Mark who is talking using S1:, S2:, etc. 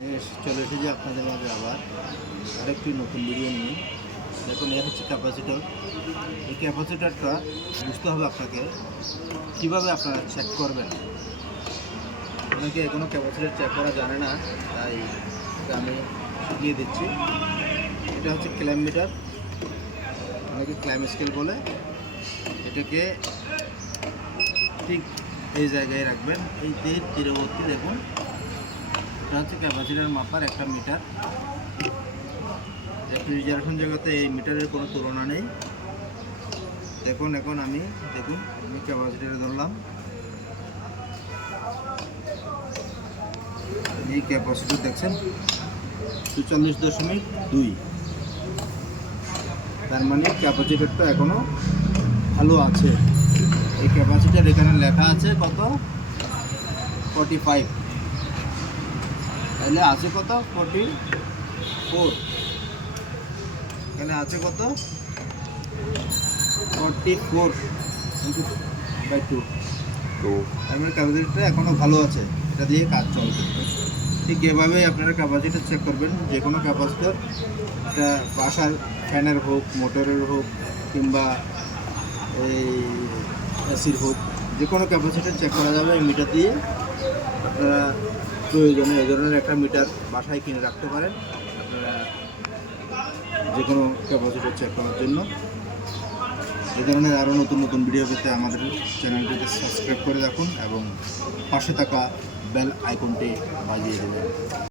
S1: চলে এসেছি আপনাদের মাঝে আবার। আরেকটি নতুন ভিডিও নিয়ে। দেখুন, এ হচ্ছে ক্যাপাসিটর এই ক্যাপাসিটরটা বুঝতে হবে আপনাকে, কীভাবে আপনারা চেক করবেন? অনেকে এখনও ক্যাপাসিটর চেক করা জানে না, তাই আমি শিখিয়ে দিচ্ছি। এটা হচ্ছে ক্ল্যাম মিটার অনেকে ক্ল্যাম স্কেল বলে। এটাকে ঠিক এই জায়গায় রাখবেন। এই তীর তীরবর্তী দেখুন। এটা হচ্ছে ক্যাপাসিটার মাপার একটা মিটার। রেফ্রিজারেশন জায়গাতে এই মিটারের কোনো তুলনা নেই। দেখুন, এখন আমি, দেখুন, আমি ক্যাপাসিটারে ধরলাম। এই ক্যাপাসিটার দেখছেন চুচল্লিশ দশমিক দুই। তার মানে ক্যাপাসিটারটা এখনও ভালো আছে। এই ক্যাপাসিটার এখানে লেখা আছে কত? ফর্টি ফাইভ তাহলে আছে কত? ফর্টি ফোর এখানে আছে কত? ফর্টি ফোর বাই টু
S2: তো
S1: আমার ক্যাপাসিটিটা এখনও ভালো আছে। এটা দিয়ে কাজ চলবে। ঠিক এভাবেই আপনারা ক্যাপাসিটি চেক করবেন। যে কোনো ক্যাপাসিটার এটা বাসার ফ্যানের হোক মোটরের হোক কিংবা এই এসির হোক যে কোনো ক্যাপাসিটি চেক করা যাবে। এই মিটার দিয়ে আপনারা প্রয়োজনে এই ধরনের একটা মিটার বাসায় কিনে রাখতে পারেন। আপনারা যে কোনো ক্যাপাসিটি চেক করার জন্য। এই ধরনের আরও নতুন নতুন ভিডিও পেতে আমাদের চ্যানেলটিকে সাবস্ক্রাইব করে রাখুন এবং পাশে থাকা বেল আইকনটি বাজিয়ে দেবেন।